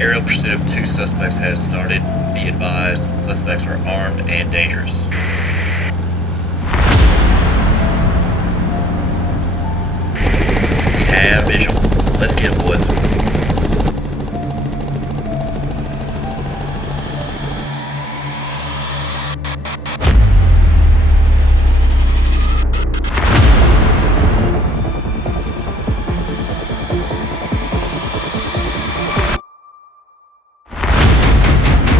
Aerial pursuit of two suspects has started. Be advised, suspects are armed and dangerous. We have visual. Let's get it, boys.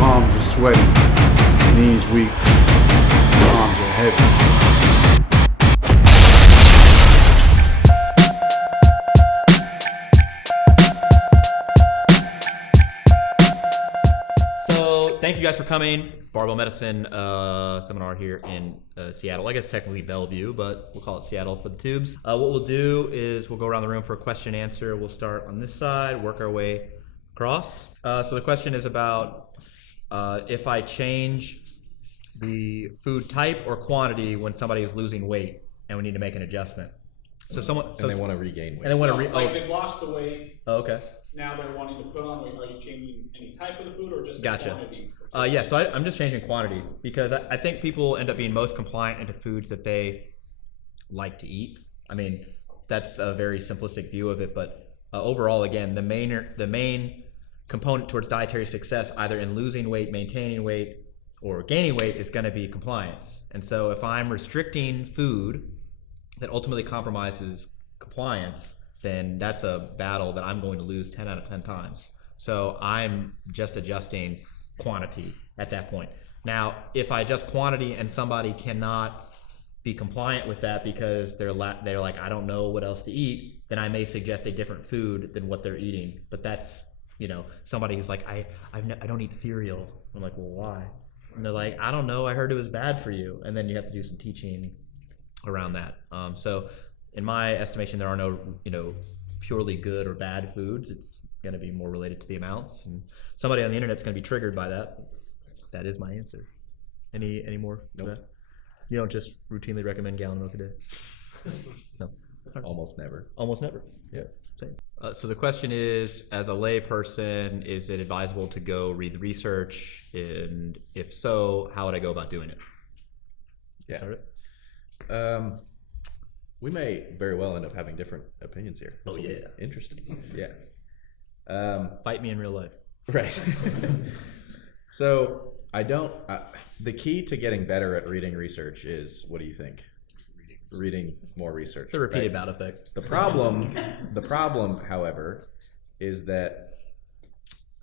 Arms are sweaty, knees weak, arms are heavy. So thank you guys for coming. It's Barbell Medicine seminar here in Seattle. I guess technically Bellevue, but we'll call it Seattle for the tubes. What we'll do is we'll go around the room for a question and answer. We'll start on this side, work our way across. So the question is about if I change the food type or quantity when somebody is losing weight and we need to make an adjustment. So they want to regain weight. And they want to they've lost the weight. Oh, okay. Now they're wanting to put on weight. Are you changing any type of the food or just Gotcha. the quantity? Yeah, so I'm just changing quantities because I think people end up being most compliant into foods that they like to eat. I mean, that's a very simplistic view of it, but overall, again, the main component towards dietary success, either in losing weight, maintaining weight, or gaining weight, is going to be compliance. And so if I'm restricting food that ultimately compromises compliance, then that's a battle that I'm going to lose 10 out of 10 times. So I'm just adjusting quantity at that point. Now, if I adjust quantity and somebody cannot be compliant with that because they're like, I don't know what else to eat, then I may suggest a different food than what they're eating. But that's, somebody who's like, I don't eat cereal. I'm like, well, why? And they're like, I don't know. I heard it was bad for you. And then you have to do some teaching around that. So in my estimation, there are no, purely good or bad foods. It's going to be more related to the amounts. And somebody on the internet's going to be triggered by that. That is my answer. Any more? Nope. Of that? You don't just routinely recommend gallon of milk a day? No. Almost never. Almost never. Yeah. Same. So the question is, as a lay person, is it advisable to go read the research? And if so, how would I go about doing it? Yeah. We may very well end up having different opinions here. This will be interesting. Yeah. Fight me in real life. Right. So the key to getting better at reading research is, what do you think? Reading more research. It's the repeated bout effect. The problem, however, is that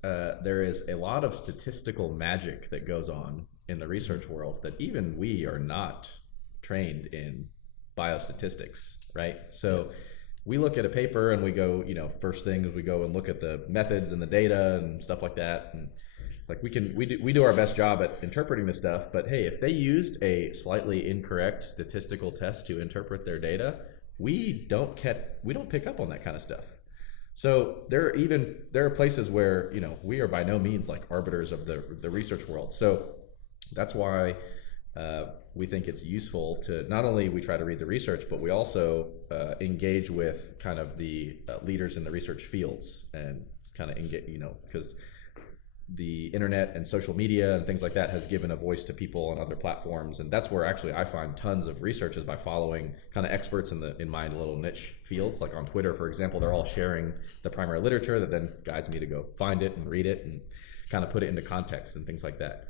there is a lot of statistical magic that goes on in the research world that even we are not trained in biostatistics, right? So we look at a paper and we go, first thing is we go and look at the methods and the data and stuff like that. And it's like we do our best job at interpreting this stuff, but hey, if they used a slightly incorrect statistical test to interpret their data, we don't pick up on that kind of stuff. So there are places where we are by no means like arbiters of the research world. So that's why we think it's useful to not only we try to read the research, but we also engage with kind of the leaders in the research fields and kind of engage, because the internet and social media and things like that has given a voice to people on other platforms, and that's where actually I find tons of research is by following kind of experts in my little niche fields. Like on Twitter, for example, they're all sharing the primary literature that then guides me to go find it and read it and kind of put it into context and things like that.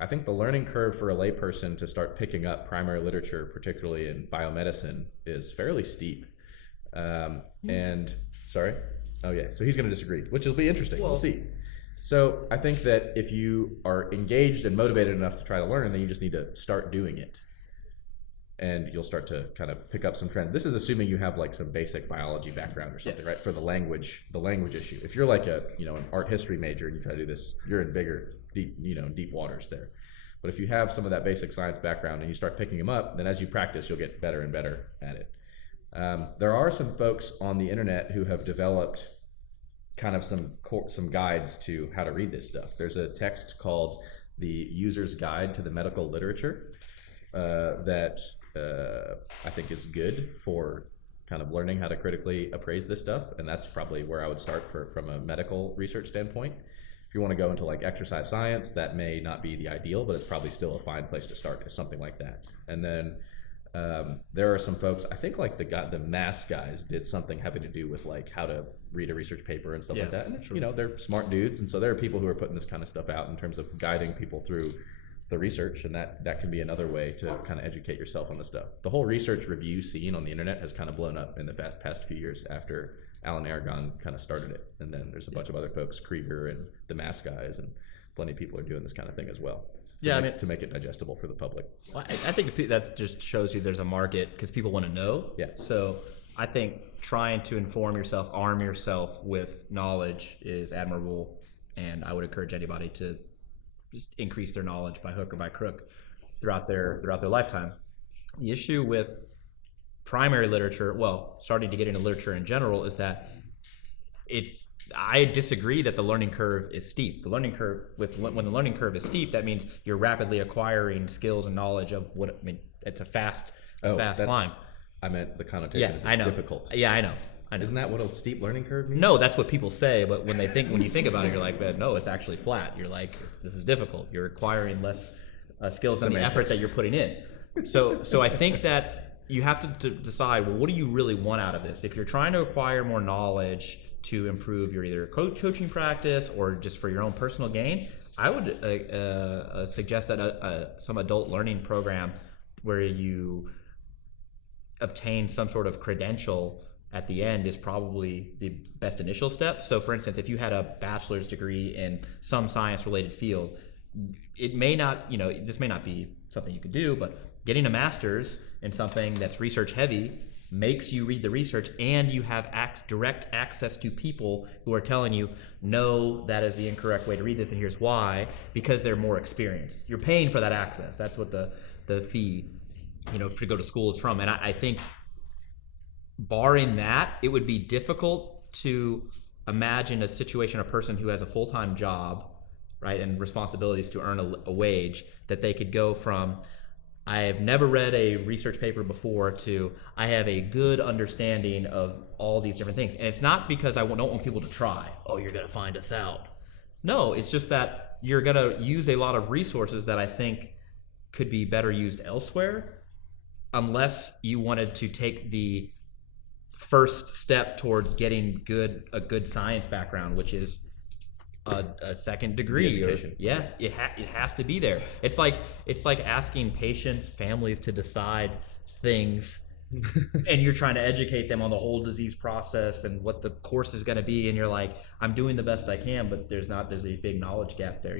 I think the learning curve for a layperson to start picking up primary literature, particularly in biomedicine, is fairly steep. And sorry, oh yeah, so he's going to disagree, which will be interesting. We'll see. So I think that if you are engaged and motivated enough to try to learn, then you just need to start doing it. And you'll start to kind of pick up some trends. This is assuming you have like some basic biology background or something, right? For the language issue. If you're like an art history major and you try to do this, you're in deep waters there. But if you have some of that basic science background and you start picking them up, then as you practice, you'll get better and better at it. There are some folks on the internet who have developed kind of some guides to how to read this stuff. There's a text called The User's Guide to the Medical Literature that I think is good for kind of learning how to critically appraise this stuff, and that's probably where I would start from a medical research standpoint. If you want to go into like exercise science, that may not be the ideal, but it's probably still a fine place to start, is something like that. And then there are some folks, I think like the mass guys did something having to do with like how to read a research paper and stuff like that. And you know, they're smart dudes, and so there are people who are putting this kind of stuff out in terms of guiding people through the research, and that can be another way to kind of educate yourself on the stuff. The whole research review scene on the internet has kind of blown up in the past few years after Alan Aragon kind of started it, and then there's a bunch of other folks, Krieger and the mass guys, and plenty of people are doing this kind of thing as well. To make it digestible for the public. Well, I think that just shows you there's a market because people want to know. Yeah. So I think trying to inform yourself, arm yourself with knowledge is admirable, and I would encourage anybody to just increase their knowledge by hook or by crook throughout their lifetime. The issue with primary literature, well, starting to get into literature in general, is that I disagree that the learning curve is steep. When the learning curve is steep, that means you're rapidly acquiring skills and knowledge of it's a fast climb. I meant the connotation is it's difficult. Yeah, I know. Isn't that what a steep learning curve means? No, that's what people say, but when you think about it, you're like, no, it's actually flat. You're like, this is difficult. You're acquiring less skills than the effort that you're putting in. So I think that you have to decide, well, what do you really want out of this? If you're trying to acquire more knowledge to improve your either coaching practice or just for your own personal gain, I would suggest that some adult learning program where you obtain some sort of credential at the end is probably the best initial step. So for instance, if you had a bachelor's degree in some science related field, it may not, this may not be something you could do, but getting a master's in something that's research heavy makes you read the research, and you have direct access to people who are telling you, no, that is the incorrect way to read this, and here's why, because they're more experienced. You're paying for that access. That's what the fee, to go to school is from. And I think barring that, it would be difficult to imagine a person who has a full-time job, right, and responsibilities to earn a wage, that they could go from, I have never read a research paper before, to I have a good understanding of all these different things. And it's not because I don't want people to try. Oh, you're going to find us out. No, it's just that you're going to use a lot of resources that I think could be better used elsewhere, unless you wanted to take the first step towards getting a good science background, which is a second degree. Education. It has to be there. It's like asking patients, families to decide things, and you're trying to educate them on the whole disease process and what the course is going to be, and you're like, I'm doing the best I can, but there's a big knowledge gap there,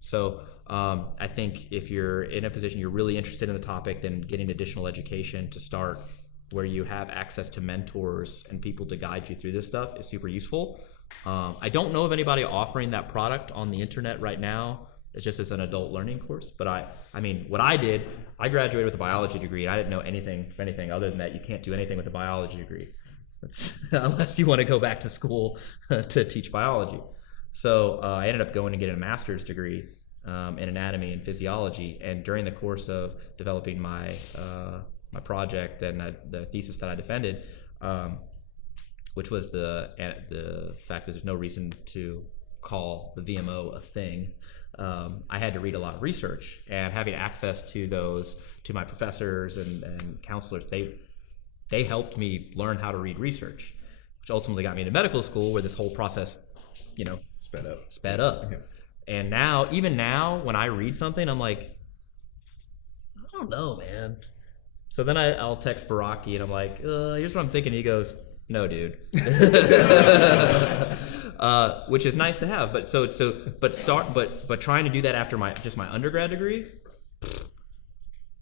So I think if you're in a position you're really interested in the topic, then getting additional education to start where you have access to mentors and people to guide you through this stuff is super useful. I don't know of anybody offering that product on the internet right now. It's just as an adult learning course. But I mean, what I did, I graduated with a biology degree, and I didn't know anything other than that you can't do anything with a biology degree. Unless you want to go back to school to teach biology. So I ended up going and getting a master's degree in anatomy and physiology. And during the course of developing my project and the thesis that I defended, which was the fact that there's no reason to call the VMO a thing, I had to read a lot of research, and having access to my professors and counselors, they helped me learn how to read research, which ultimately got me into medical school, where this whole process, sped up. Yeah. And even now, when I read something, I'm like, I don't know, man. So then I'll text Baraki, and I'm like, here's what I'm thinking. He goes, no, dude. Which is nice to have, but trying to do that after my undergrad degree,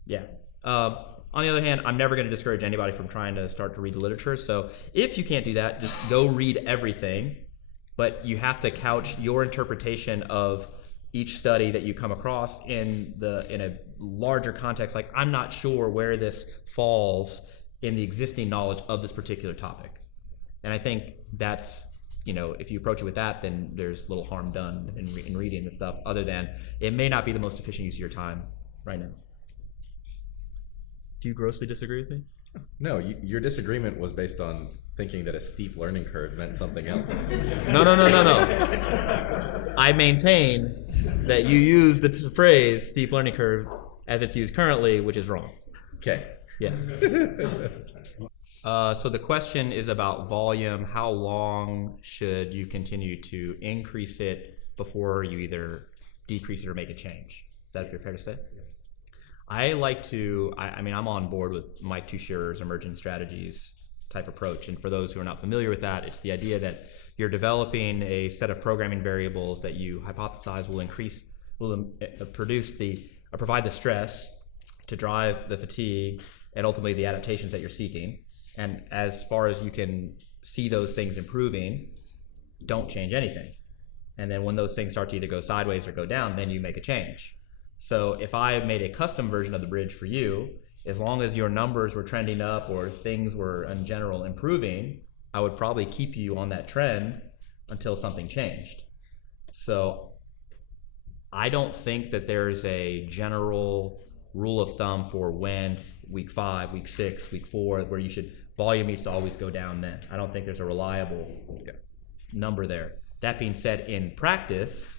yeah. On the other hand, I'm never going to discourage anybody from trying to start to read the literature. So if you can't do that, just go read everything, but you have to couch your interpretation of each study that you come across in a larger context. Like, I'm not sure where this falls in the existing knowledge of this particular topic. And I think that's, if you approach it with that, then there's little harm done in reading the stuff, other than it may not be the most efficient use of your time right now. Do you grossly disagree with me? No, your disagreement was based on thinking that a steep learning curve meant something else. No. I maintain that you use the phrase steep learning curve as it's used currently, which is wrong. Okay. Yeah. So the question is about volume. How long should you continue to increase it before you either decrease it or make a change? Is that fair to say? I like to, I mean, I'm on board with Mike Tushir's emergent strategies type approach. And for those who are not familiar with that, it's the idea that you're developing a set of programming variables that you hypothesize will provide the stress to drive the fatigue and ultimately the adaptations that you're seeking. And as far as you can see those things improving, don't change anything. And then when those things start to either go sideways or go down, then you make a change. So if I made a custom version of the bridge for you, as long as your numbers were trending up or things were in general improving, I would probably keep you on that trend until something changed. So I don't think that there's a general rule of thumb for when week 5, week 6, week 4, where volume needs to always go down then. I don't think there's a reliable number there. That being said, in practice,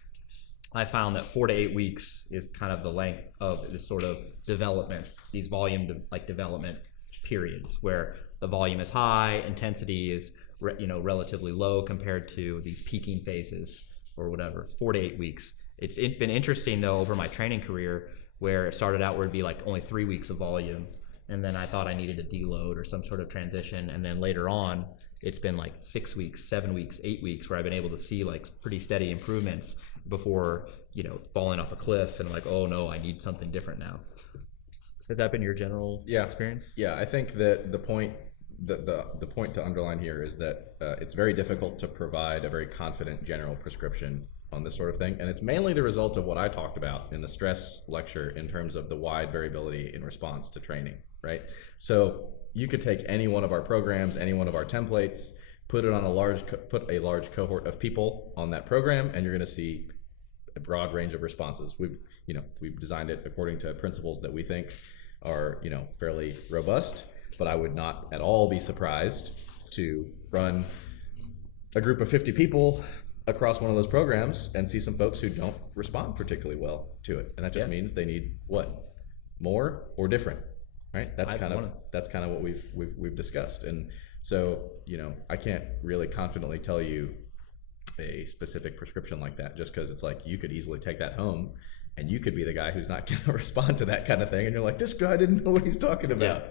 I found that 4 to 8 weeks is kind of the length of this sort of development, these volume development periods where the volume is high, intensity is relatively low compared to these peaking phases or whatever. 4 to 8 weeks. It's been interesting though over my training career where it started out where it'd be like only 3 weeks of volume, and then I thought I needed a deload or some sort of transition, and then later on it's been like 6 weeks, 7 weeks, 8 weeks where I've been able to see like pretty steady improvements before falling off a cliff and like, oh no, I need something different now. Has that been your general experience? Yeah, I think that the point to underline here is that it's very difficult to provide a very confident general prescription on this sort of thing, and it's mainly the result of what I talked about in the stress lecture in terms of the wide variability in response to training, right? So you could take any one of our programs, any one of our templates, put a large cohort of people on that program, and you're going to see a broad range of responses. We've designed it according to principles that we think are fairly robust, but I would not at all be surprised to run a group of 50 people across one of those programs and see some folks who don't respond particularly well to it, and that just means they need what, more or different, right? That's kind of what we've discussed. And so I can't really confidently tell you a specific prescription like that, just because it's like you could easily take that home and you could be the guy who's not going to respond to that kind of thing, and you're like, this guy didn't know what he's talking about.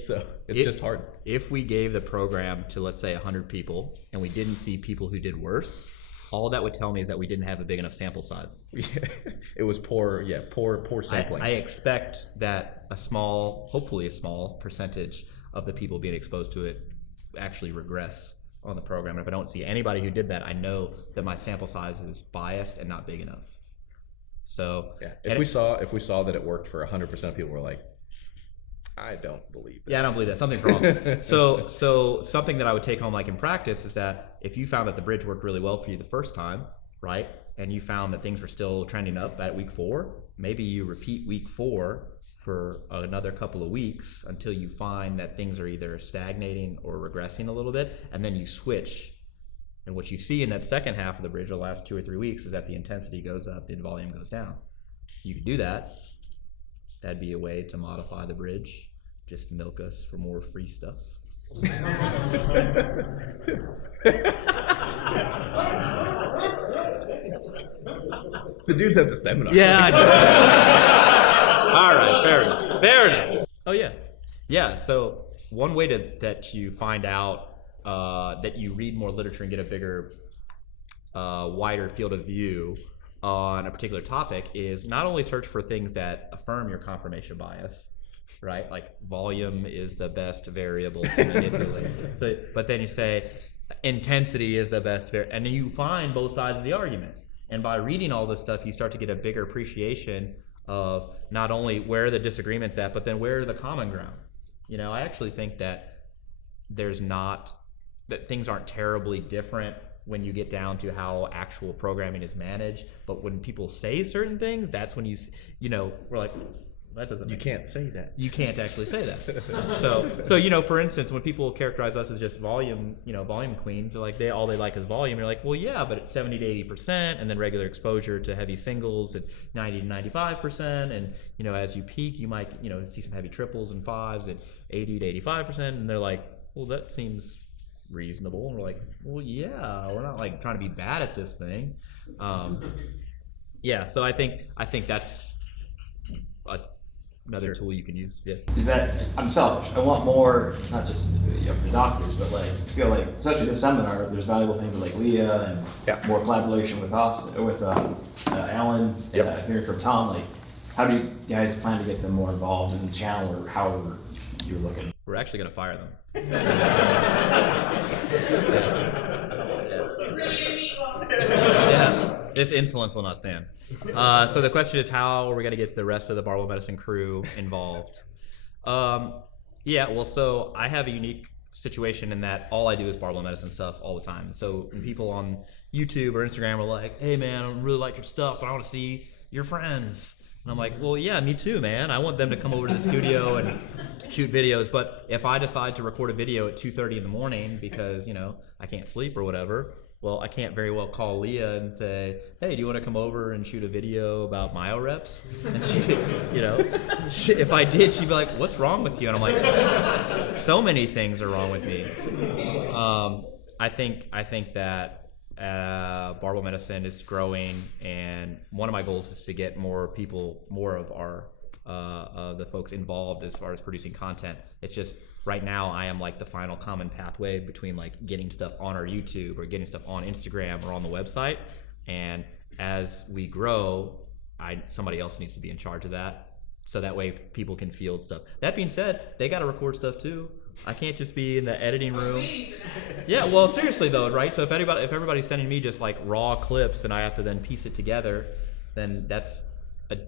So it's just hard. If we gave the program to, let's say, 100 people and we didn't see people who did worse, all that would tell me is that we didn't have a big enough sample size. It was poor sampling. I expect that hopefully a small percentage of the people being exposed to it actually regress on the program. And if I don't see anybody who did that, I know that my sample size is biased and not big enough. So if we saw that it worked for 100% of people, we're like, I don't believe that. Yeah, I don't believe that. Something's wrong. So something that I would take home like in practice is that if you found that the bridge worked really well for you the first time, right, and you found that things were still trending up at week 4, maybe you repeat week 4 for another couple of weeks until you find that things are either stagnating or regressing a little bit, and then you switch. And what you see in that second half of the bridge, the last 2 or 3 weeks, is that the intensity goes up, the volume goes down. You can do that. That'd be a way to modify the bridge. Just milk us for more free stuff. The dude's at the seminar. Yeah, I know. All right, fair enough. Oh, yeah. Yeah, so one way that you find out that you read more literature and get a bigger, wider field of view on a particular topic is not only search for things that affirm your confirmation bias, right? Like volume is the best variable to manipulate. But then you say intensity is the best variable, and then you find both sides of the argument. And by reading all this stuff, you start to get a bigger appreciation of not only where the disagreement's at, but then where are the common ground. I actually think that that things aren't terribly different when you get down to how actual programming is managed. But when people say certain things, that's when we're like, That doesn't. You can't say that. You can't actually say that. So for instance, when people characterize us as just volume queens, they're like all they like is volume. You're like, well, yeah, but it's 70 to 80%, and then regular exposure to heavy singles at 90 to 95%, and as you peak, you might see some heavy triples and fives at 80 to 85%, and they're like, well, that seems reasonable. And we're like, well, yeah, we're not like trying to be bad at this thing. Yeah, so I think that's another tool you can use. Yeah. Is that I'm selfish. I want more, not just the doctors, but like I feel like especially this seminar, there's valuable things with like Leah and more collaboration with us, with Alan, hearing from Tom. Like, how do you guys plan to get them more involved in the channel, or however you're looking? We're actually going to fire them. Yeah, this insolence will not stand. So the question is, how are we going to get the rest of the Barbell Medicine crew involved? So I have a unique situation in that all I do is Barbell Medicine stuff all the time. So when people on YouTube or Instagram are like, hey man, I really like your stuff, but I want to see your friends. And I'm like, well, yeah, me too, man. I want them to come over to the studio and shoot videos. But if I decide to record a video at 2:30 in the morning because, I can't sleep or whatever, well, I can't very well call Leah and say, hey, do you want to come over and shoot a video about myo reps? And she, if I did, she'd be like, what's wrong with you? And I'm like, so many things are wrong with me. I think that Barbell Medicine is growing, and one of my goals is to get more of our the folks involved as far as producing content. It's just right now I am like the final common pathway between like getting stuff on our YouTube or getting stuff on Instagram or on the website, and as we grow, somebody else needs to be in charge of that, so that way people can field stuff. That being said, they got to record stuff too. I can't just be in the editing room. Yeah, well, seriously though, right? So if everybody's sending me just like raw clips and I have to then piece it together, then that's a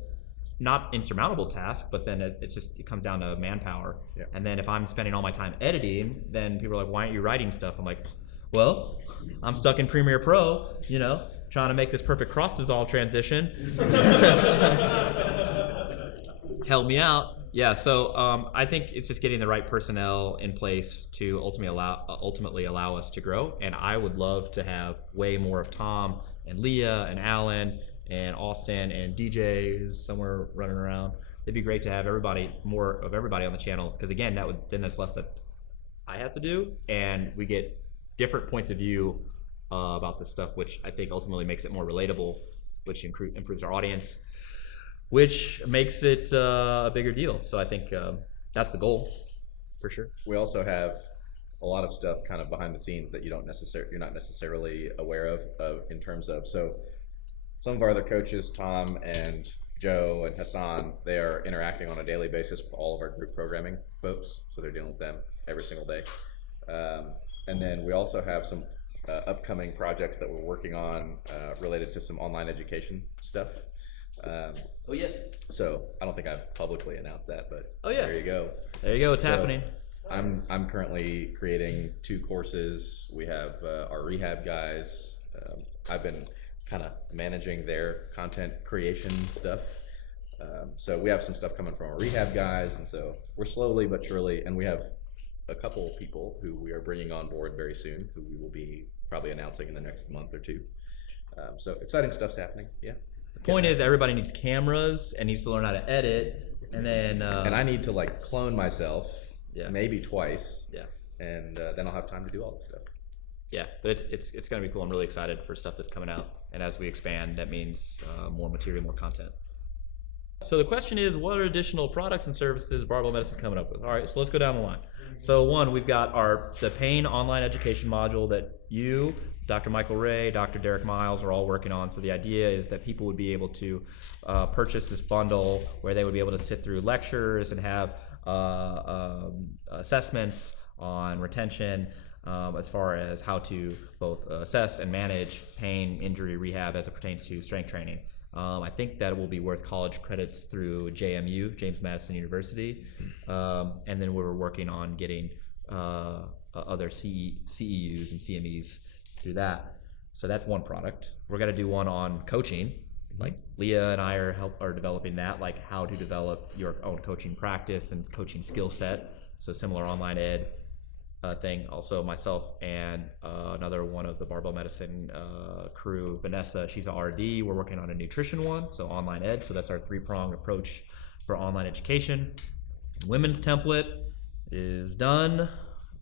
not insurmountable task, but then it comes down to manpower. Yeah. And then if I'm spending all my time editing, then people are like, why aren't you writing stuff? I'm like, well, I'm stuck in Premiere Pro, trying to make this perfect cross dissolve transition. Help me out. Yeah, so I think it's just getting the right personnel in place to ultimately allow us to grow. And I would love to have way more of Tom and Leah and Alan and Austin and DJs somewhere running around. It'd be great to have more of everybody on the channel, because again, then that's less that I have to do, and we get different points of view about this stuff, which I think ultimately makes it more relatable, which improves our audience, which makes it a bigger deal. So I think that's the goal, for sure. We also have a lot of stuff kind of behind the scenes that you're not necessarily aware of in terms of, so some of our other coaches, Tom and Joe and Hassan, they are interacting on a daily basis with all of our group programming folks, so they're dealing with them every single day. And then we also have some upcoming projects that we're working on related to some online education stuff. Oh yeah. So I don't think I've publicly announced that, but there you go. There you go. It's happening. I'm currently creating 2 courses. We have our rehab guys. I've been kind of managing their content creation stuff. So we have some stuff coming from our rehab guys, and so we're slowly but surely, and we have a couple of people who we are bringing on board very soon, who we will be probably announcing in the next month or 2. So exciting stuff's happening. Yeah. The point is, everybody needs cameras and needs to learn how to edit, and then and I need to like clone myself, maybe twice, and then I'll have time to do all this stuff. Yeah, but it's gonna be cool. I'm really excited for stuff that's coming out, and as we expand, that means more material, more content. So the question is, what are additional products and services Barbell Medicine coming up with? All right, so let's go down the line. So one, we've got the pain online education module that you, Dr. Michael Ray, Dr. Derek Miles are all working on. So the idea is that people would be able to purchase this bundle where they would be able to sit through lectures and have assessments on retention, as far as how to both assess and manage pain, injury, rehab as it pertains to strength training. I think that it will be worth college credits through JMU, James Madison University, and then we're working on getting other CEUs and CMEs through that. So that's one product. We're going to do one on coaching, like Leah and I are developing that, like how to develop your own coaching practice and coaching skill set. So similar online ed thing. Also myself and another one of the Barbell Medicine crew, Vanessa, she's a RD. We're working on a nutrition one, so online ed. So that's our 3-pronged approach for online education. Women's template is done.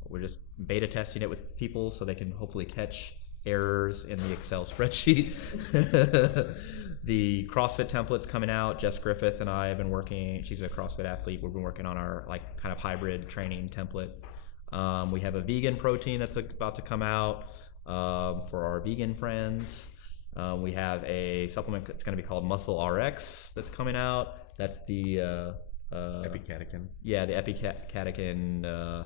We're just beta testing it with people so they can hopefully catch errors in the Excel spreadsheet. The CrossFit template's coming out. Jess Griffith and I have been working. She's a CrossFit athlete. We've been working on our like kind of hybrid training template. We have a vegan protein that's about to come out for our vegan friends. We have a supplement that's going to be called Muscle RX that's coming out. That's the Epicatechin. Yeah, the epicatechin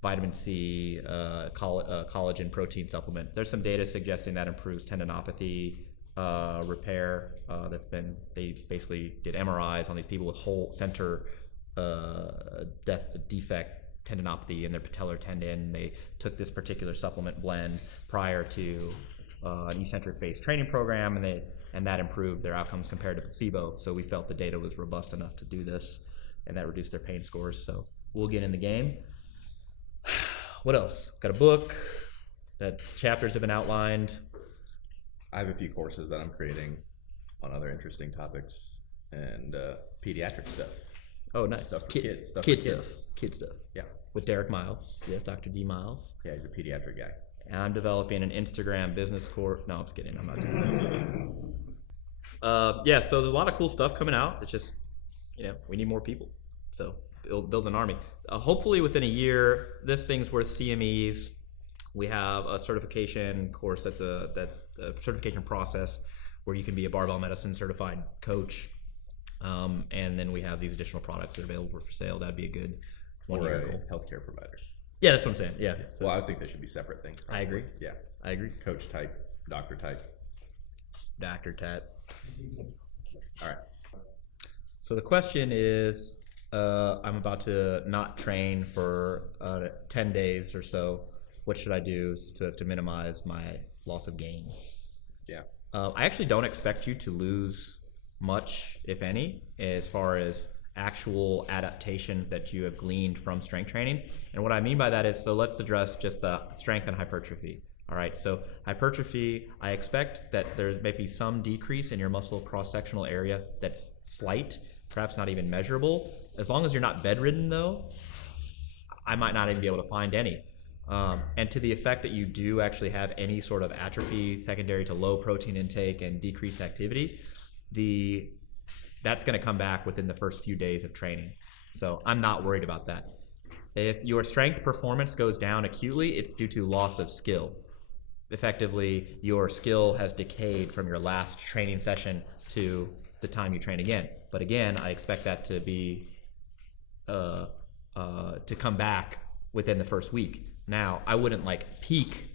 vitamin C collagen protein supplement. There's some data suggesting that improves tendinopathy repair. They basically did MRIs on these people with whole center defect tendinopathy in their patellar tendon. They took this particular supplement blend prior to an eccentric based training program, and that improved their outcomes compared to placebo. So we felt the data was robust enough to do this, and that reduced their pain scores. So we'll get in the game. What else? Got a book that chapters have been outlined. I have a few courses that I'm creating on other interesting topics and pediatric stuff. Oh, nice. Stuff for Kid stuff. Kid stuff. Yeah. With Derek Miles. Yeah, Dr. D. Miles. Yeah, he's a pediatric guy. And I'm developing an Instagram business course. No, I'm just kidding. I'm not doing that. Yeah, so there's a lot of cool stuff coming out. It's just, we need more people. So build an army. Hopefully within a year, this thing's worth CMEs. We have a certification course that's a certification process where you can be a Barbell Medicine certified coach. And then we have these additional products that are available for sale. That'd be a good one-year goal. Healthcare provider. Yeah, that's what I'm saying. Yeah. So Well, I think they should be separate things. I agree. Yeah. I agree. Coach type, doctor type. Dr. Tat. All right. So the question is, I'm about to not train for 10 days or so. What should I do so as to minimize my loss of gains? Yeah. I actually don't expect you to lose much, if any, as far as actual adaptations that you have gleaned from strength training. And what I mean by that is, so let's address just the strength and hypertrophy. All right, so hypertrophy, I expect that there may be some decrease in your muscle cross-sectional area that's slight, perhaps not even measurable. As long as you're not bedridden, though, I might not even be able to find any. And to the effect that you do actually have any sort of atrophy secondary to low protein intake and decreased activity, that's going to come back within the first few days of training. So I'm not worried about that. If your strength performance goes down acutely, it's due to loss of skill. Effectively, your skill has decayed from your last training session to the time you train again. But again, I expect that to be to come back within the first week. Now, I wouldn't peak,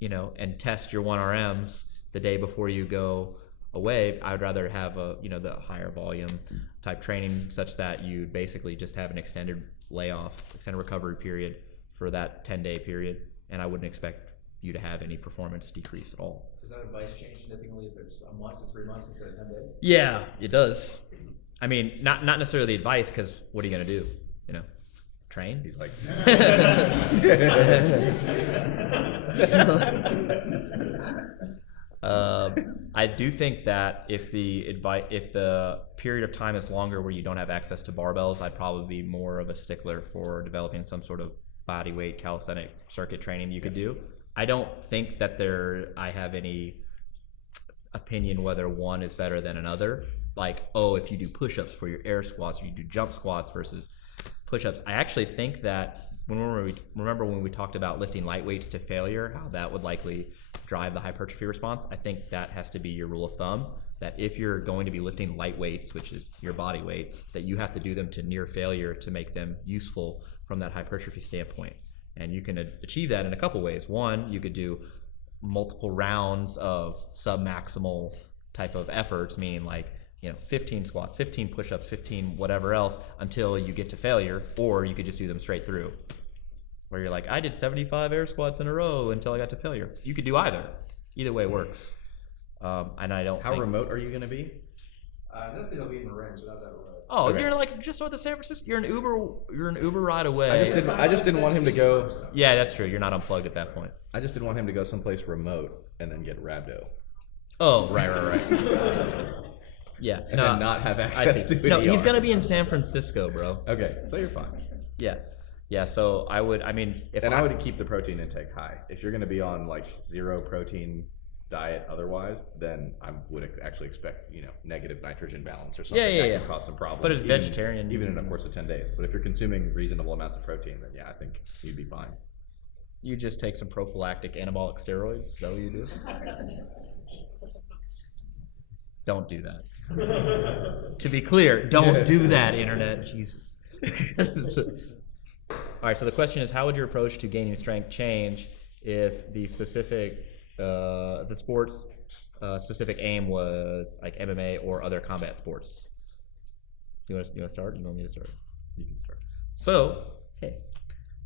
and test your 1RMs the day before you go away. I would rather have the higher volume type training such that you basically just have an extended recovery period for that 10-day period, and I wouldn't expect you to have any performance decrease at all. Does that advice change significantly if it's a month to 3 months instead of 10 days? Yeah, it does. I mean, not necessarily the advice, because what are you going to do? Train? He's like, I do think that if the period of time is longer where you don't have access to barbells, I'd probably be more of a stickler for developing some sort of body weight calisthenic circuit training you could do. I don't think that I have any opinion whether one is better than another. If you do push-ups for your air squats, or you do jump squats versus push-ups. I actually think that remember when we talked about lifting light weights to failure, how that would likely drive the hypertrophy response. I think that has to be your rule of thumb, that if you're going to be lifting light weights, which is your body weight, that you have to do them to near failure to make them useful from that hypertrophy standpoint. And you can achieve that in a couple ways. One, you could do multiple rounds of sub-maximal type of efforts, meaning 15 squats, 15 push-ups, 15 whatever else until you get to failure, or you could just do them straight through. Where you're I did 75 air squats in a row until I got to failure. You could do either. Either way works. And I don't. How remote are you going to be? That's because I'll be in Marin, so not that remote. Oh, Okay. you're like just north of San Francisco. You're an Uber ride away. I just didn't want him to go. Yeah, that's true. You're not unplugged at that point. I just didn't want him to go someplace remote and then get rhabdo. Oh, right. Yeah. And then not have I access see. to an No, he's ER. gonna be in San Francisco, bro. Okay, so you're fine. Yeah. So I would. I mean, if And I would keep the protein intake high. If you're going to be on like zero protein diet otherwise, then I would actually expect, negative nitrogen balance or something that could cause some problems. But it's vegetarian. Even in a course of 10 days. But if you're consuming reasonable amounts of protein, then yeah, I think you'd be fine. You just take some prophylactic anabolic steroids. Is that what you do? Don't do that. To be clear, don't do that, internet. Jesus. All right, so the question is, how would your approach to gaining strength change if the specific, the sport's specific aim was like MMA or other combat sports? You want to start? You want me to start? You can start. So,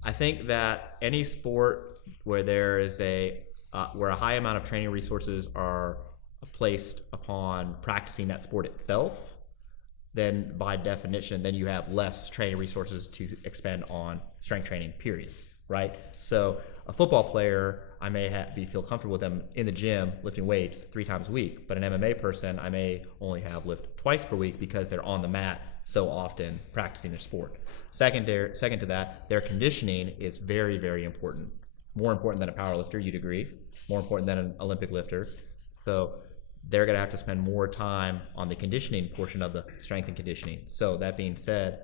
I think that any sport where there is where a high amount of training resources are placed upon practicing that sport itself, then by definition, then you have less training resources to expend on strength training, period, right? So a football player, I may feel comfortable with them in the gym lifting weights 3 times a week, but an MMA person, I may only have lift twice per week because they're on the mat so often practicing their sport. Second to that, their conditioning is very, very important. More important than a power lifter, you'd agree. More important than an Olympic lifter. So they're going to have to spend more time on the conditioning portion of the strength and conditioning. So that being said,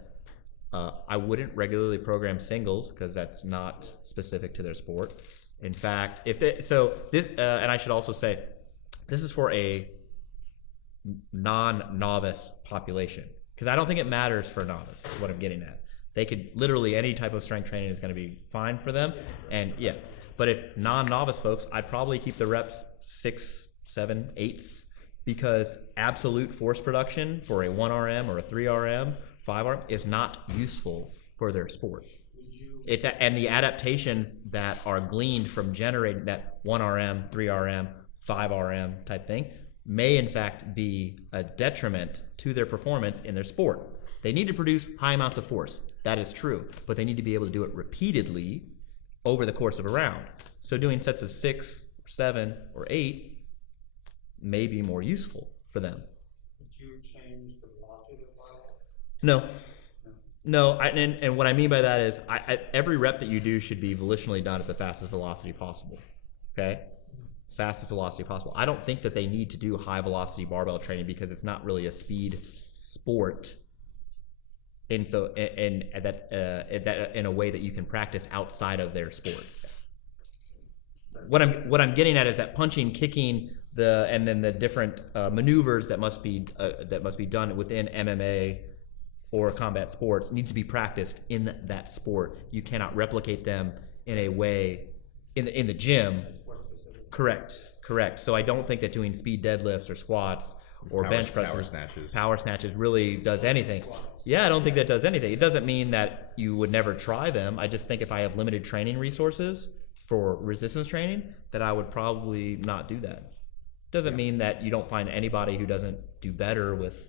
I wouldn't regularly program singles because that's not specific to their sport. In fact, and I should also say, this is for a non-novice population because I don't think it matters for a novice. Is what I'm getting at. They could literally any type of strength training is going to be fine for them, and yeah. But if non-novice folks, I'd probably keep the reps 6, 7, 8s because absolute force production for a 1RM or a 3RM, 5RM is not useful for their sport. And the adaptations that are gleaned from generating that 1RM, 3RM, 5RM type thing may in fact be a detriment to their performance in their sport. They need to produce high amounts of force. That is true. But they need to be able to do it repeatedly over the course of a round. So doing sets of 6, 7, or 8 may be more useful for them. Would you change the velocity of the barbell? No, and what I mean by that is every rep that you do should be volitionally done at the fastest velocity possible, okay? Fastest velocity possible. I don't think that they need to do high velocity barbell training because it's not really a speed sport. And so, that in a way that you can practice outside of their sport. What I'm getting at is that punching, kicking, and then the different maneuvers that must be done within MMA or combat sports need to be practiced in that sport. You cannot replicate them in a way in the gym. Correct. So I don't think that doing speed deadlifts or squats or bench presses, power snatches really does anything. Yeah, I don't think that does anything. It doesn't mean that you would never try them. I just think if I have limited training resources for resistance training, that I would probably not do that. Doesn't mean that you don't find anybody who doesn't do better with,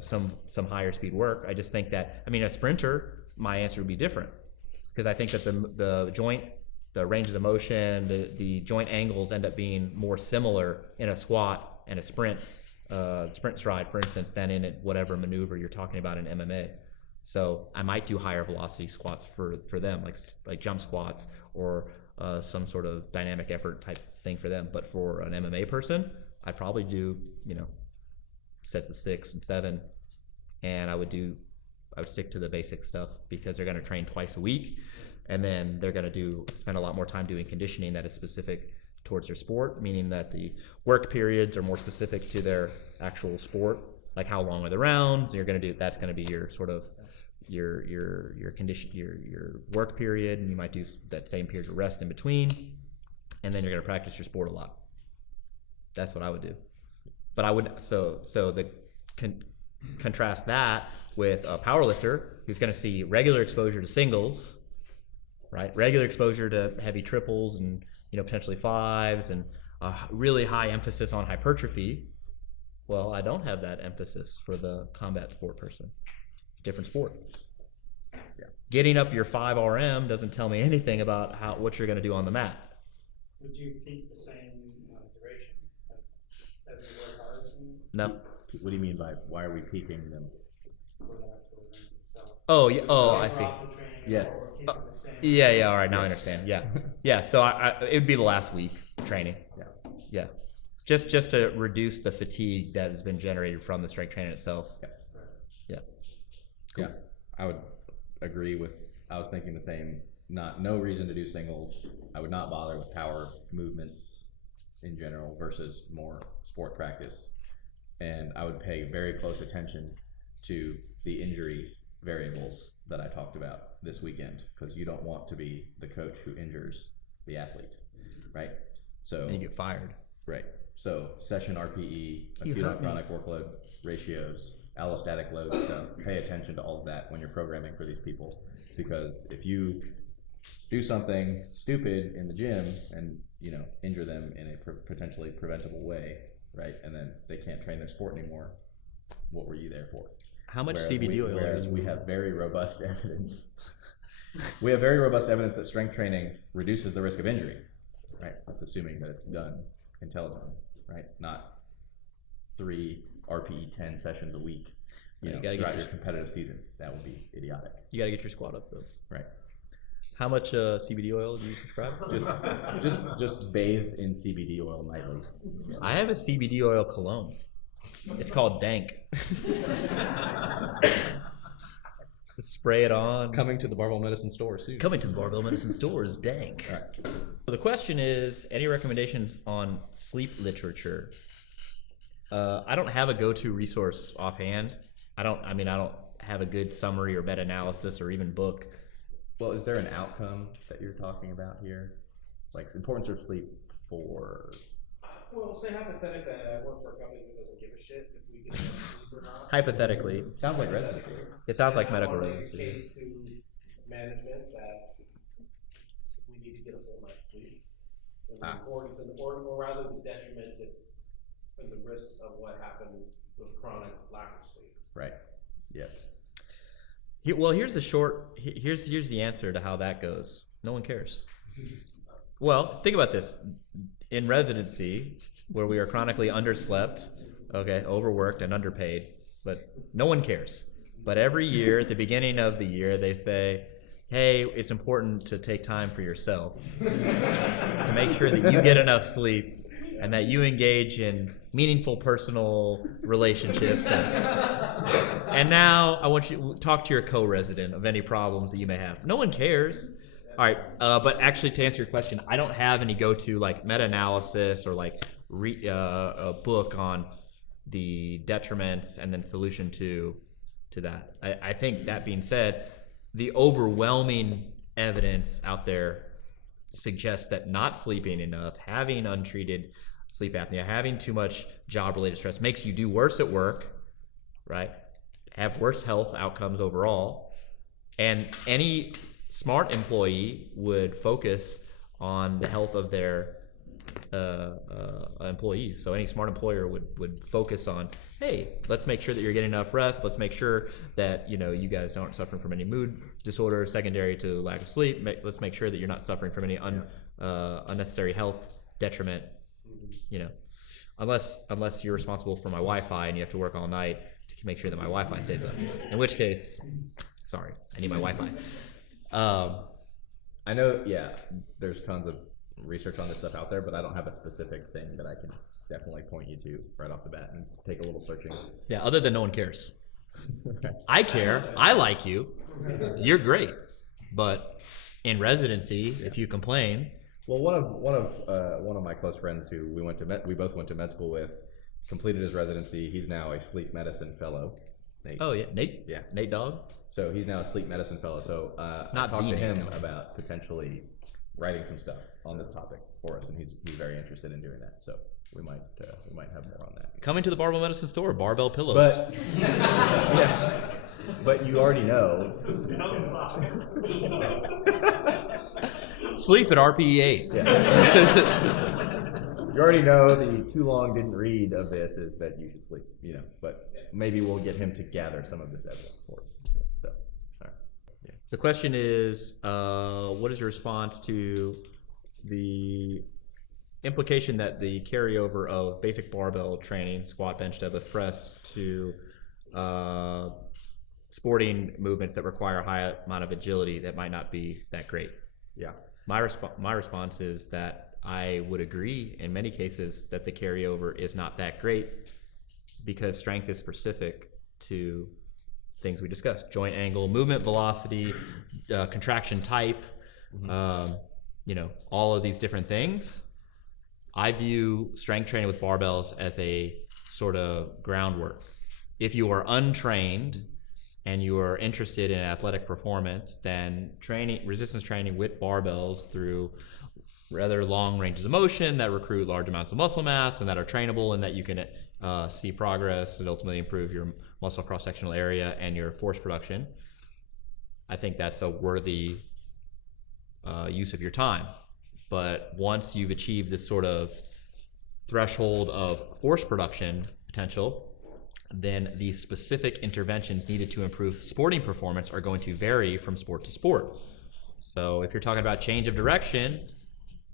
some higher speed work. I just think that, a sprinter, my answer would be different because I think that the joint, the ranges of motion, the joint angles end up being more similar in a squat and a sprint stride, for instance, than in whatever maneuver you're talking about in MMA. So I might do higher velocity squats for them, like jump squats or some sort of dynamic effort type thing for them. But for an MMA person, I'd probably do sets of 6 and 7, and I would stick to the basic stuff because they're going to train twice a week, and then they're going to spend a lot more time doing conditioning that is specific towards their sport, meaning that the work periods are more specific to their actual sport, like how long are the rounds. That's going to be your sort of your condition, your work period, and you might do that same period of rest in between, and then you're going to practice your sport a lot. That's what I would do. But I would contrast that with a powerlifter who's going to see regular exposure to singles, right? Regular exposure to heavy triples and potentially 5s and a really high emphasis on hypertrophy. Well, I don't have that emphasis for the combat sport person. Different sport. Yeah. Getting up your 5 RM doesn't tell me anything about what you're going to do on the mat. Would you peak the same duration as you work hard? No. What do you mean by why are we peaking them? For that event itself? Oh, yeah. Oh, I see. Yes. Yeah. All right. Now I understand. Yeah. Yeah. So it would be the last week training. Yeah. Just to reduce the fatigue that has been generated from the strength training itself. Yeah. Cool. Yeah. I would agree with. I was thinking the same. No reason to do singles. I would not bother with power movements in general versus more sport practice. And I would pay very close attention to the injury variables that I talked about this weekend, because you don't want to be the coach who injures the athlete, right? So And you get fired. right. So session RPE, acute on chronic workload ratios, allostatic load stuff. Pay attention to all of that when you're programming for these people, because if you do something stupid in the gym and injure them in a potentially preventable way, right, and then they can't train their sport anymore, what were you there for? How much Whereas CBD oil? Whereas we have very robust evidence. We have very robust evidence that strength training reduces the risk of injury, right? That's assuming that it's done intelligently, right? Not 3 RPE 10 sessions a week, You gotta get throughout your- your competitive season. That would be idiotic, You got to get your squat up though. right? How much CBD oil do you prescribe? Just bathe in CBD oil nightly. I have a CBD oil cologne. It's called Dank. Spray it on. Coming to the Barbell Medicine store soon. Coming to the Barbell Medicine store is Dank. All right. So the question is, any recommendations on sleep literature? I don't have a go-to resource offhand. I don't have a good summary or meta-analysis or even book. Well, is there an outcome that you're talking about here? Like importance of sleep for... Well, say hypothetically, I work for a company who doesn't give a shit if we get sleep or not. Hypothetically. Sounds like residency. It sounds like And I medical wanna make a residency. case to management that we need to get a full night's sleep. And the importance or rather the detriments and the risks of what happened with chronic lack of sleep. Right. Yes. Here's the answer to how that goes. No one cares. Well, think about this. In residency, where we are chronically underslept, overworked and underpaid, but no one cares. But every year, at the beginning of the year, they say, hey, it's important to take time for yourself, to make sure that you get enough sleep and that you engage in meaningful personal relationships. And now I want you to talk to your co-resident of any problems that you may have. No one cares. All right, but actually to answer your question, I don't have any go-to like meta-analysis or like a book on the detriments and then solution to that. I think that being said, the overwhelming evidence out there suggests that not sleeping enough, having untreated sleep apnea, having too much job-related stress makes you do worse at work, right? Have worse health outcomes overall. And any smart employee would focus on the health of their employees. So any smart employer would focus on, hey, let's make sure that you're getting enough rest. Let's make sure that you guys aren't suffering from any mood disorder secondary to lack of sleep. Let's make sure that you're not suffering from any unnecessary health detriment. Unless you're responsible for my Wi-Fi and you have to work all night to make sure that my Wi-Fi stays up. In which case, sorry, I need my Wi-Fi. I know, there's tons of research on this stuff out there, but I don't have a specific thing that I can definitely point you to right off the bat and take a little searching. Yeah, other than no one cares. I care. I like you. You're great. But in residency, if you complain. Well, one of my close friends who we both went to med school with completed his residency. He's now a sleep medicine fellow. Nate. Oh yeah, Nate. Yeah, Nate Dogg. So he's now a sleep medicine fellow. So I talked to him about potentially writing some stuff on this topic for us, and he's very interested in doing that. So we might have more on that. Coming to the Barbell Medicine store, barbell pillows. But but you already know. Sleep at RPE 8. Yeah. You already know the too long didn't read of this is that you should sleep, but maybe we'll get him to gather some of this evidence for us. So, all right. The question is, what is your response to the implication that the carryover of basic barbell training, squat, bench, deadlift, press, to sporting movements that require a high amount of agility that might not be that great? Yeah. My response is that I would agree in many cases that the carryover is not that great because strength is specific to things we discussed: joint angle, movement velocity, contraction type, all of these different things. I view strength training with barbells as a sort of groundwork. If you are untrained and you are interested in athletic performance, then resistance training with barbells through rather long ranges of motion that recruit large amounts of muscle mass and that are trainable and that you can see progress and ultimately improve your muscle cross-sectional area and your force production, I think that's a worthy use of your time. But once you've achieved this sort of threshold of force production potential, then the specific interventions needed to improve sporting performance are going to vary from sport to sport. So if you're talking about change of direction,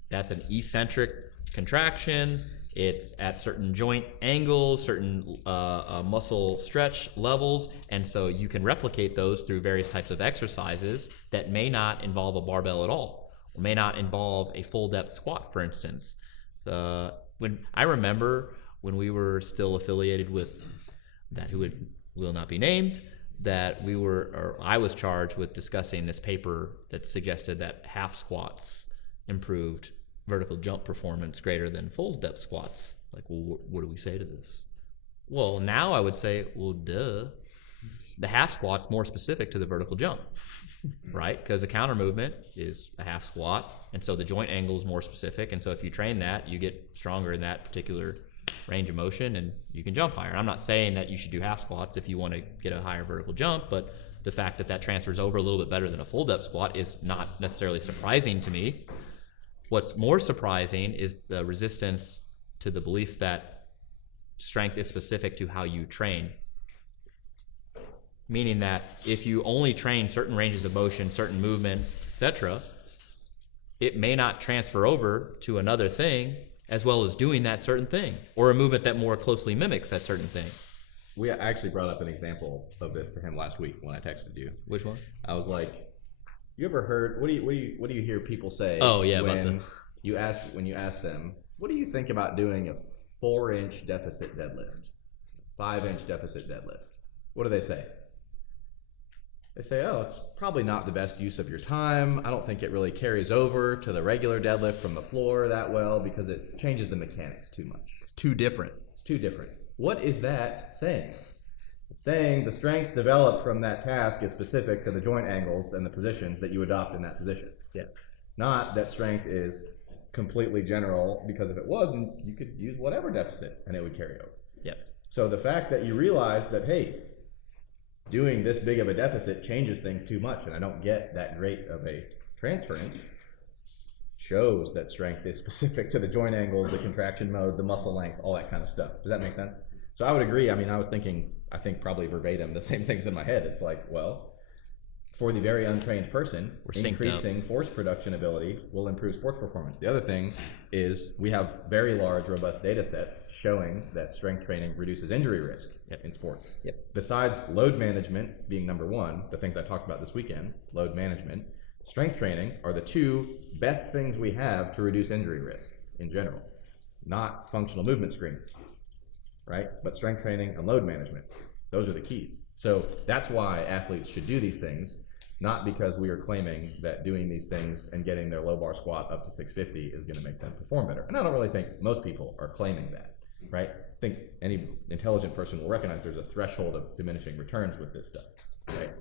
that's an eccentric contraction. It's at certain joint angles, certain muscle stretch levels, and so you can replicate those through various types of exercises that may not involve a barbell at all, or may not involve a full depth squat, for instance. When I remember when we were still affiliated with that who will not be named, that I was charged with discussing this paper that suggested that half squats improved vertical jump performance greater than full depth squats. Like, well, what do we say to this? Well, now I would say, well, duh. The half squat's more specific to the vertical jump, right? Because the counter movement is a half squat, and so the joint angle is more specific, and so if you train that, you get stronger in that particular range of motion and you can jump higher. I'm not saying that you should do half squats if you want to get a higher vertical jump, but the fact that transfers over a little bit better than a full depth squat is not necessarily surprising to me. What's more surprising is the resistance to the belief that strength is specific to how you train. Meaning that if you only train certain ranges of motion, certain movements, etc., it may not transfer over to another thing as well as doing that certain thing, or a movement that more closely mimics that certain thing. We actually brought up an example of this to him last week when I texted you. Which one? I was like, you ever heard, what do you hear people say when you ask them, what do you think about doing a 4-inch deficit deadlift, 5-inch deficit deadlift? What do they say? They say, oh, it's probably not the best use of your time. I don't think it really carries over to the regular deadlift from the floor that well because it changes the mechanics too much. It's too different. What is that saying? It's saying the strength developed from that task is specific to the joint angles and the positions that you adopt in that position. Yeah. Not that strength is completely general, because if it wasn't, you could use whatever deficit and it would carry over. Yeah. So the fact that you realize that, hey, doing this big of a deficit changes things too much and I don't get that great of a transference shows that strength is specific to the joint angles, the contraction mode, the muscle length, all that kind of stuff. Does that make sense? So I would agree. I mean, I was thinking, I think probably verbatim, the same things in my head. It's like, well, for the very untrained person, increasing force production ability will improve sports performance. The other thing is we have very large, robust data sets showing that strength training reduces injury risk in sports. Yep. Besides load management being number one, the things I talked about this weekend, load management, strength training are the two best things we have to reduce injury risk in general. Not functional movement screens, right? But strength training and load management. Those are the keys. So that's why athletes should do these things, not because we are claiming that doing these things and getting their low bar squat up to 650 is going to make them perform better. And I don't really think most people are claiming that, right? I think any intelligent person will recognize there's a threshold of diminishing returns with this stuff, right?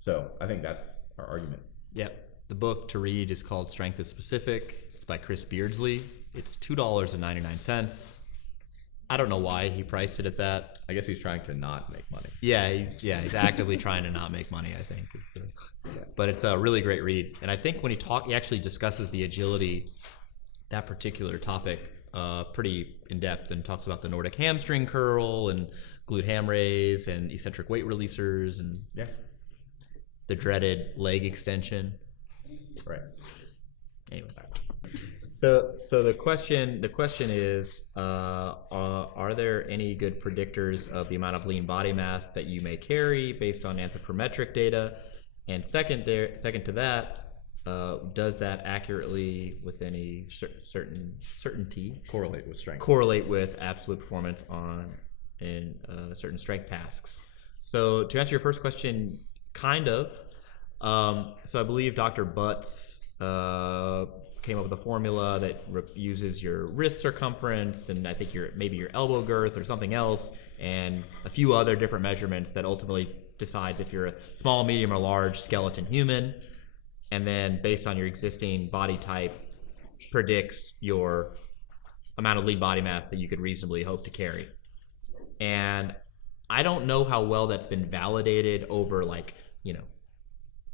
So I think that's our argument. Yep. The book to read is called Strength is Specific. It's by Chris Beardsley. It's $2.99. I don't know why he priced it at that. I guess he's trying to not make money. Yeah, he's actively trying to not make money, I think. But it's a really great read. And I think when he actually discusses the agility, that particular topic, pretty in depth and talks about the Nordic hamstring curl and glute ham raise and eccentric weight releasers and the dreaded leg extension. Right. Anyway, so the question is, are there any good predictors of the amount of lean body mass that you may carry based on anthropometric data? And second to that, does that accurately, with any certainty, correlate with absolute performance in certain strength tasks? So to answer your first question, kind of. So I believe Dr. Butts came up with a formula that uses your wrist circumference and I think maybe your elbow girth or something else, and a few other different measurements that ultimately decides if you're a small, medium, or large skeleton human, and then based on your existing body type predicts your amount of lean body mass that you could reasonably hope to carry. And I don't know how well that's been validated over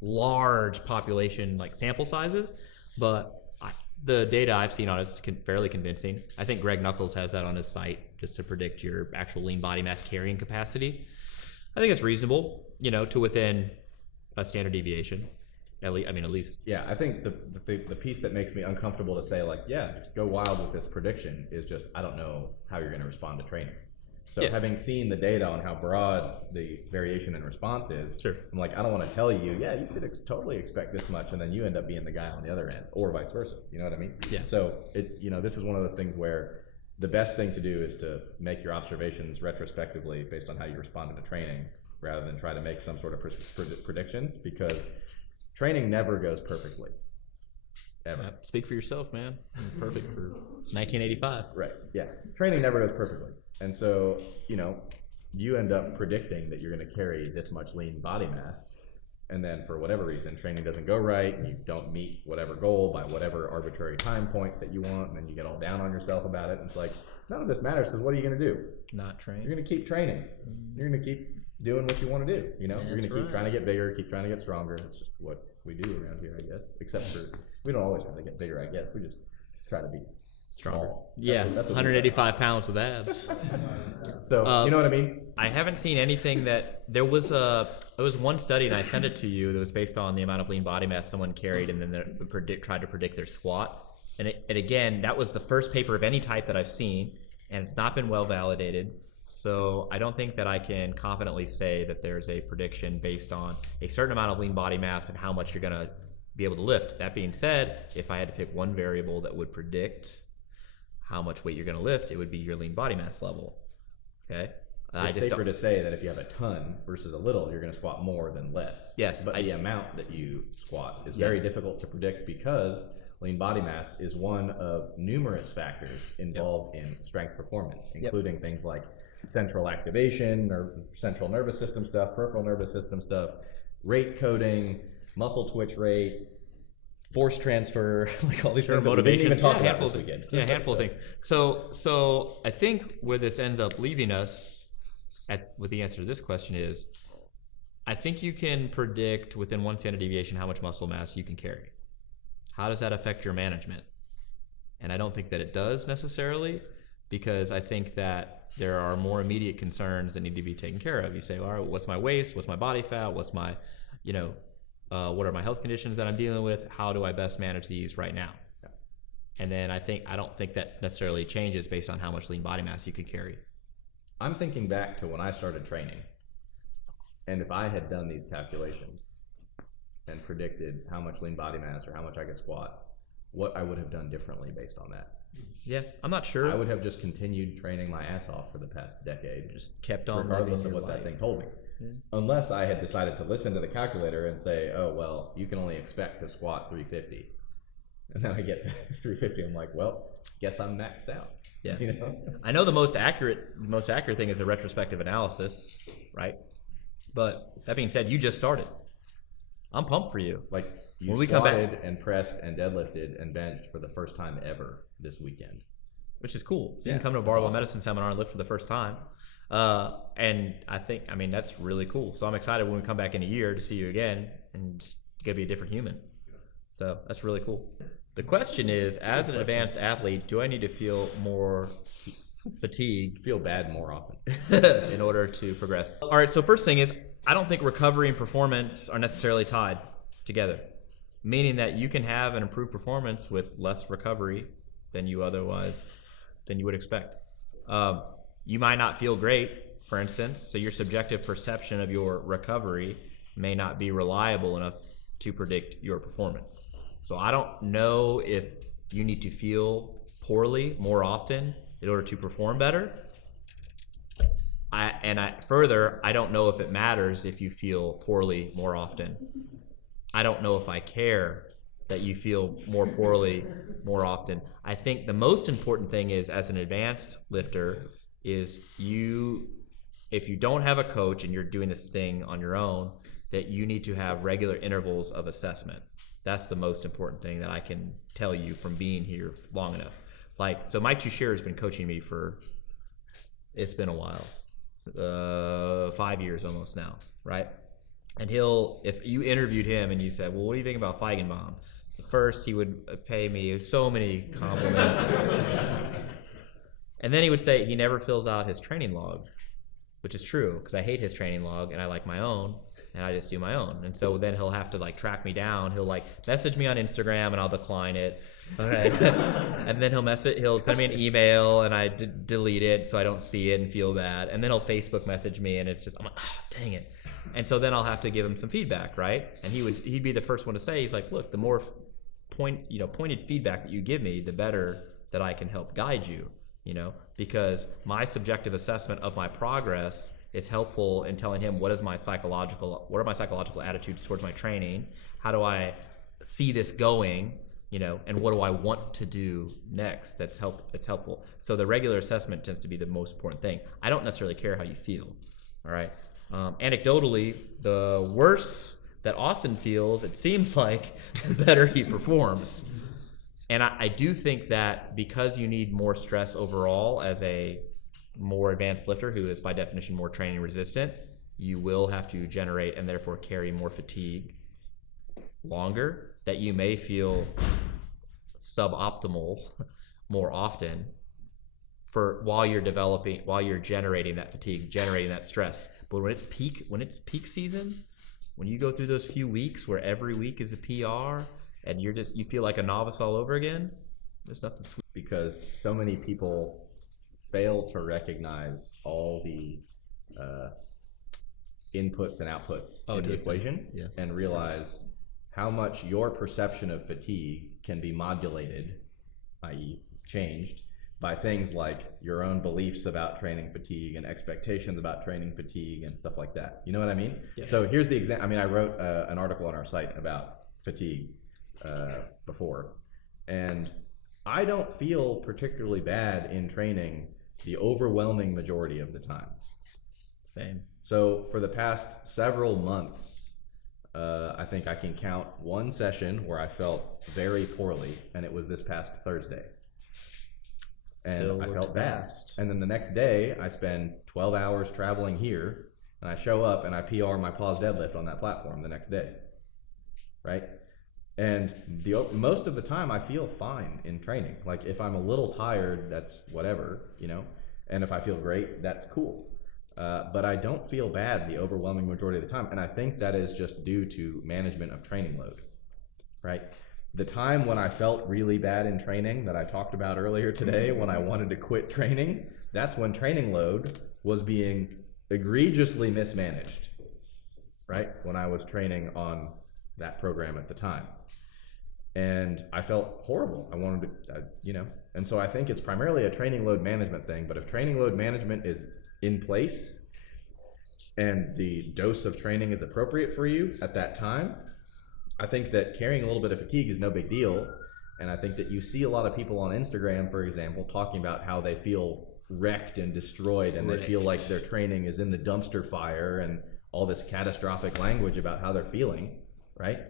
large population sample sizes, but the data I've seen on it is fairly convincing. I think Greg Nuckols has that on his site just to predict your actual lean body mass carrying capacity. I think it's reasonable, to within a standard deviation. At least. Yeah, I think the piece that makes me uncomfortable to say just go wild with this prediction is just I don't know how you're going to respond to training. So having seen the data on how broad the variation in response is, sure. I'm I don't want to tell you, you could totally expect this much, and then you end up being the guy on the other end, or vice versa. You know what I mean? Yeah. So this is one of those things where the best thing to do is to make your observations retrospectively based on how you responded to training, rather than try to make some sort of predictions, because training never goes perfectly. Ever. Speak for yourself, man. Perfect for 1985. Right. Yeah. Training never goes perfectly. And so, you end up predicting that you're going to carry this much lean body mass. And then for whatever reason, training doesn't go right. And you don't meet whatever goal by whatever arbitrary time point that you want. And then you get all down on yourself about it. And it's none of this matters, because what are you going to do? Not train. You're going to keep training. You're going to keep doing what you want to do. You're going to keep trying to get bigger, keep trying to get stronger. That's just what we do around here, I guess. Except for, we don't always try to get bigger, I guess. We just try to be stronger. That's 185 pounds with abs. So, you know what I mean? I haven't seen anything that there was one study, and I sent it to you, that was based on the amount of lean body mass someone carried, and then they tried to predict their squat. And again, that was the first paper of any type that I've seen, and it's not been well validated. So I don't think that I can confidently say that there's a prediction based on a certain amount of lean body mass and how much you're going to be able to lift. That being said, if I had to pick one variable that would predict how much weight you're going to lift, it would be your lean body mass level. Okay? It's safer to say that if you have a ton versus a little, you're going to squat more than less. Yes. But the amount that you squat is very difficult to predict, because lean body mass is one of numerous factors involved in strength performance, including things like central activation or central nervous system stuff, peripheral nervous system stuff, rate coding, muscle twitch rate, force transfer, all these things motivation. that we didn't even talk about this weekend. Yeah, a handful of things. So I think where this ends up leaving us with the answer to this question is, I think you can predict within one standard deviation how much muscle mass you can carry. How does that affect your management? And I don't think that it does necessarily, because I think that there are more immediate concerns that need to be taken care of. You say, all right, what's my waist? What's my body fat? What's my, what are my health conditions that I'm dealing with? How do I best manage these right now? Yeah. And then I don't think that necessarily changes based on how much lean body mass you could carry. I'm thinking back to when I started training, and if I had done these calculations and predicted how much lean body mass or how much I could squat, what I would have done differently based on that. Yeah, I'm not sure. I would have just continued training my ass off for the past decade. Just kept on regardless of what that thing told me. Yeah. Unless I had decided to listen to the calculator and say, oh, well, you can only expect to squat 350. And then I get to 350, I'm like, well, guess I'm maxed out. Yeah. I know the most accurate thing is the retrospective analysis, right? But that being said, you just started. I'm pumped for you. You when we squatted come back and pressed and deadlifted and benched for the first time ever this weekend, which is cool. So you can come to a Barbell Medicine seminar and lift for the first time, and I think that's really cool. So I'm excited when we come back in a year to see you again, and you're gonna be a different human. So that's really cool. The question is, as an advanced athlete, do I need to feel more fatigue Feel bad more often. in order to progress? All right, so first thing is, I don't think recovery and performance are necessarily tied together, meaning that you can have an improved performance with less recovery than you would expect. You might not feel great, for instance, so your subjective perception of your recovery may not be reliable enough to predict your performance. So I don't know if you need to feel poorly more often in order to perform better. Further, I don't know if it matters if you feel poorly more often. I don't know if I care that you feel more poorly more often. I think the most important thing is, as an advanced lifter, is if you don't have a coach and you're doing this thing on your own, that you need to have regular intervals of assessment. That's the most important thing that I can tell you from being here long enough. Like, so Mike Tuchscherer has been coaching me it's been a while, 5 years almost now, right? And if you interviewed him and you said, well, what do you think about Feigenbaum? First, he would pay me so many compliments. And then he would say he never fills out his training log, which is true, because I hate his training log and I like my own, and I just do my own. And so then he'll have to track me down. He'll message me on Instagram and I'll decline it. Okay. And then he'll send me an email and I delete it so I don't see it and feel bad. And then he'll Facebook message me and I'm like, oh, dang it. And so then I'll have to give him some feedback, right? And he'd be the first one to say, he's like, look, the more pointed feedback that you give me, the better that I can help guide you, because my subjective assessment of my progress is helpful in telling him what are my psychological attitudes towards my training, how do I see this going, and what do I want to do next. It's helpful. So the regular assessment tends to be the most important thing. I don't necessarily care how you feel, all right? Anecdotally, the worse that Austin feels, it seems like, the better he performs. And I do think that because you need more stress overall as a more advanced lifter who is by definition more training resistant, you will have to generate and therefore carry more fatigue longer, that you may feel suboptimal more often while you're generating that fatigue, generating that stress. But when it's peak season, when you go through those few weeks where every week is a PR and you feel like a novice all over again, there's nothing sweet. Because so many people fail to recognize all the inputs and outputs in the equation, and realize how much your perception of fatigue can be modulated, i.e. changed, by things like your own beliefs about training fatigue and expectations about training fatigue and stuff like that. You know what I mean? Yeah. So here's the example. I mean, I wrote an article on our site about fatigue before, and I don't feel particularly bad in training the overwhelming majority of the time. Same. So for the past several months, I think I can count one session where I felt very poorly, and it was this past Thursday. And I felt bad. And then the next day, I spend 12 hours traveling here, and I show up and I PR my pause deadlift on that platform the next day, right? And most of the time, I feel fine in training. Like, if I'm a little tired, that's whatever, and if I feel great, that's cool. But I don't feel bad the overwhelming majority of the time, and I think that is just due to management of training load, right? The time when I felt really bad in training that I talked about earlier today, when I wanted to quit training, that's when training load was being egregiously mismanaged, right? When I was training on that program at the time. And I felt horrible. I wanted to, and so I think it's primarily a training load management thing, but if training load management is in place and the dose of training is appropriate for you at that time, I think that carrying a little bit of fatigue is no big deal. And I think that you see a lot of people on Instagram, for example, talking about how they feel wrecked and destroyed, and they feel like their training is in the dumpster fire, and all this catastrophic language about how they're feeling, right?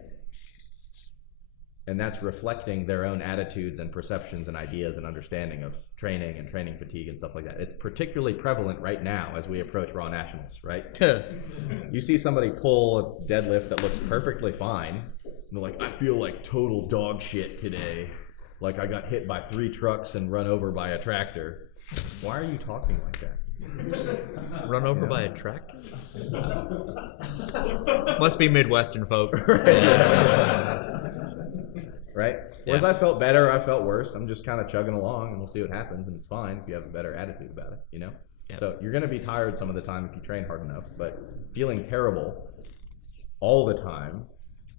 And that's reflecting their own attitudes and perceptions and ideas and understanding of training and training fatigue and stuff like that. It's particularly prevalent right now as we approach Raw Nationals, right? You see somebody pull a deadlift that looks perfectly fine, they're like, I feel like total dog shit today. Like I got hit by 3 trucks and run over by a tractor. Why are you talking like that? Run over by a tractor? Must be Midwestern folk. Right? Whereas I felt better, I felt worse. I'm just kind of chugging along, and we'll see what happens, and it's fine if you have a better attitude about it, you know? Yep. So you're going to be tired some of the time if you train hard enough, but feeling terrible all the time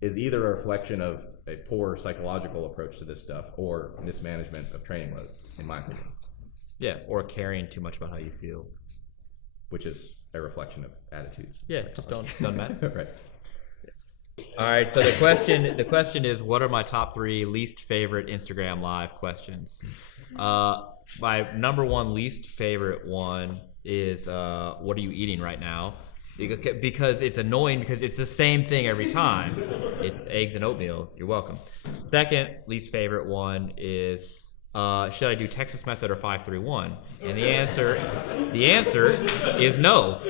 is either a reflection of a poor psychological approach to this stuff or mismanagement of training load, in my opinion. Yeah, or caring too much about how you feel. Which is a reflection of attitudes. Yeah, just doesn't matter. Right. All right, so the question is, what are my top 3 least favorite Instagram Live questions? My number 1 least favorite one is, what are you eating right now? Because it's annoying because it's the same thing every time. It's eggs and oatmeal. You're welcome. Second least favorite one is, should I do Texas method or 5-3-1? And the answer is no.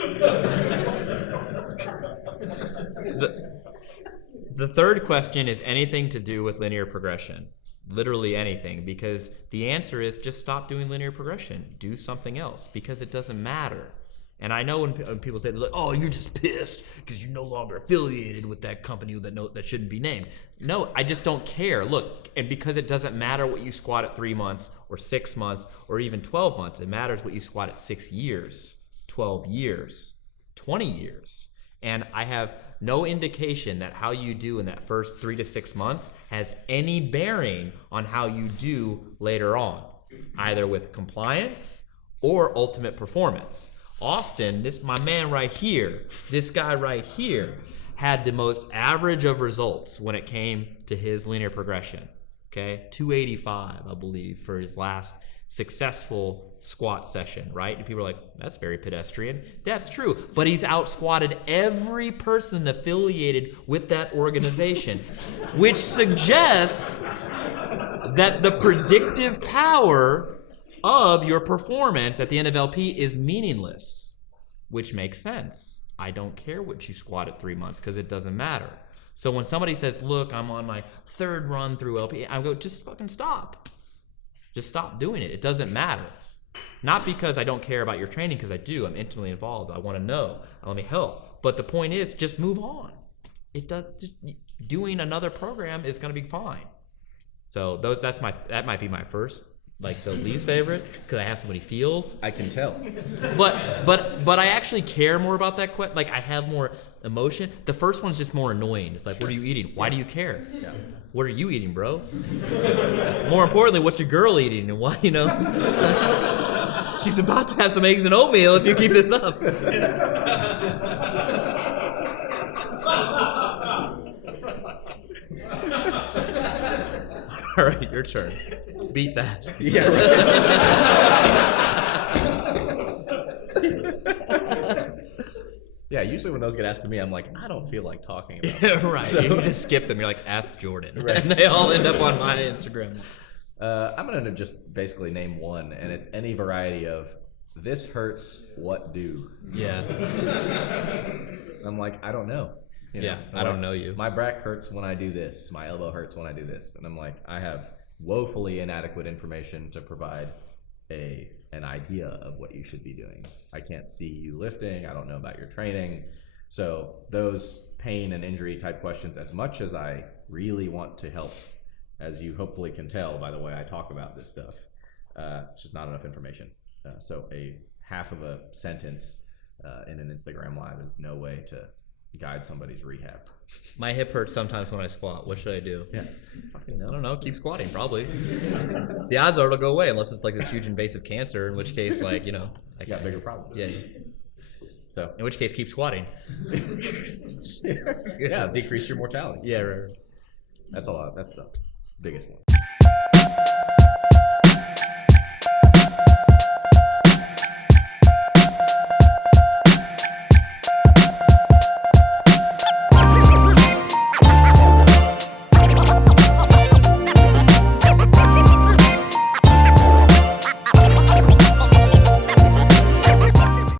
The third question is anything to do with linear progression. Literally anything, because the answer is just stop doing linear progression. Do something else, because it doesn't matter. And I know when people say, like, oh, you're just pissed because you're no longer affiliated with that company that shouldn't be named. No, I just don't care. Look, and because it doesn't matter what you squat at 3 months or 6 months or even 12 months, it matters what you squat at 6 years, 12 years, 20 years. And I have no indication that how you do in that first 3 to 6 months has any bearing on how you do later on, either with compliance or ultimate performance. Austin, my man right here, this guy right here, had the most average of results when it came to his linear progression. Okay, 285, I believe, for his last successful squat session, right? And people are like, that's very pedestrian. That's true, but he's out-squatted every person affiliated with that organization, which suggests that the predictive power of your performance at the end of LP is meaningless, which makes sense. I don't care what you squat at 3 months because it doesn't matter. So when somebody says, look, I'm on my 3rd run through LP, I go, just fucking stop. Just stop doing it. It doesn't matter. Not because I don't care about your training, because I do. I'm intimately involved. I want to know. Let me help. But the point is, just move on. Doing another program is going to be fine. So that might be my first, like the least favorite, because I have so many feels. I can tell. But I actually care more about that question. Like I have more emotion. The first one's just more annoying. It's like, what are you eating? Why do you care? Yeah. What are you eating, bro? More importantly, what's your girl eating and why? She's about to have some eggs and oatmeal if you keep this up. All right, your turn. Beat that. Yeah. Yeah, usually when those get asked to me, I'm like, I don't feel like talking about it. Right. So, you just skip them. You're like, ask Jordan. Right. And they all end up on my Instagram. I'm going to just basically name one, and it's any variety of this hurts, what do? Yeah. I'm like, I don't know. I don't know you. My back hurts when I do this. My elbow hurts when I do this. And I'm like, I have woefully inadequate information to provide an idea of what you should be doing. I can't see you lifting. I don't know about your training. So those pain and injury type questions, as much as I really want to help, as you hopefully can tell by the way I talk about this stuff, it's just not enough information. So a half of a sentence in an Instagram live is no way to guide somebody's rehab. My hip hurts sometimes when I squat. What should I do? Yeah. I don't know. Keep squatting, probably. The odds are it'll go away unless it's like this huge invasive cancer, in which case, I got bigger problems. Yeah. So in which case, keep squatting. Yeah, decrease your mortality. Yeah, right. That's a lot. That's the biggest one.